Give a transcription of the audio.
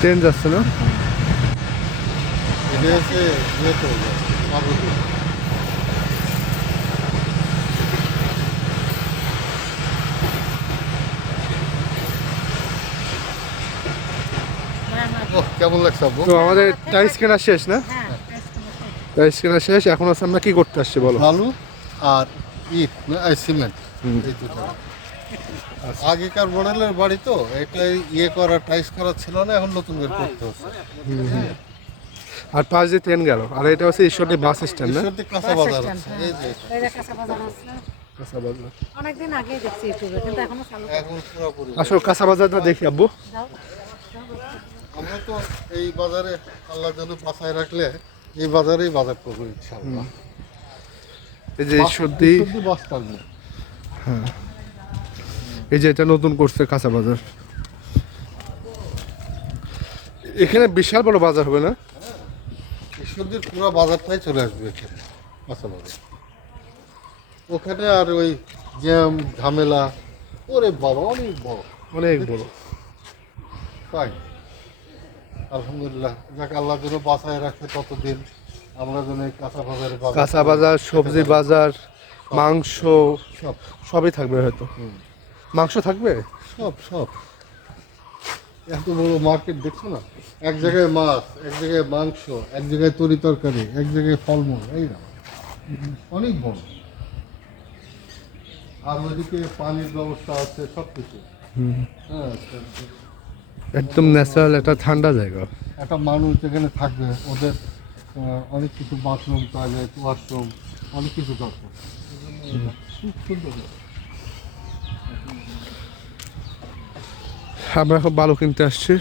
Train যাচ্ছে না? এটা হচ্ছে ইয়েতে পার্বতী। ওহ, কেমন লাগছে আব্বু? তো আমাদের টাইস কেনা শেষ না? হ্যাঁ টাইস কেনা শেষ, এখন আছে আমরা কি করতে আসছি বলো? বালু আর ইট সিমেন্ট, হুম। এই দুটো। আগেকার মডেলের বাড়ি তো, এটাই ইয়ে করা টাইস করা ছিল না, এখন নতুন করে করতে হচ্ছে। আর পাশ দিয়ে ট্রেন গেল, আর এটা হচ্ছে ঈশ্বরদী বাস স্ট্যান্ড না? ঈশ্বরদী কাঁচা বাজার হচ্ছে, এই যে এটা। এই যে কাঁচা বাজার আছে কাঁচা বাজার। অনেকদিন আগেই দেখছি ইউটিউবে, কিন্তু এখনো চালু এখন পুরোপুরি আসো কাঁচা বাজারটা দেখি আব্বু। যাও। আমরা তো এই বাজারে আল্লাহ যেন বাঁচায় রাখলে এই বাজারেই বাজার করবো ইনশাআল্লাহ। এই যে ঈশ্বরদী, ঈশ্বরদী বাস টার্মিনাল। এই যে এটা নতুন করছে কাঁচা বাজার। এখানে বিশাল বড় বাজার হবে না? ঈশ্বরদীর পুরো বাজারটাই চলে আসবে এখানে, কাঁচা বাজার। ওখানে আর ওই জ্যাম ঝামেলা, ওরে বাবা অনেক বড়, অনেক বড়। তাই আলহামদুলিল্লাহ, যাক আল্লাহ যেন বাঁচায় রাখে ততদিন, আমরা যেন এই কাঁচা বাজারে কাঁচা বাজার, সবজি বাজার, মাংস সব সবই থাকবে হয়তো। মাংস থাকবে? সব সব এত বড় মার্কেট দেখছো না, এক জায়গায় মাছ, এক জায়গায় মাংস, এক জায়গায় তরি তরকারি, এক জায়গায় ফলমূল, এই না অনেক বড়। আর ওইদিকে পানির ব্যবস্থা আছে, সব কিছু। হ্যাঁ, একদম ন্যাচারাল একটা ঠান্ডা জায়গা। একটা মানুষ যেখানে থাকবে, ওদের অনেক কিছু বাথরুম, টয়লেট, ওয়াশরুম, অনেক কিছু দরকার। খুব সুন্দর। আমরা এখন বালু কিনতে আসছি।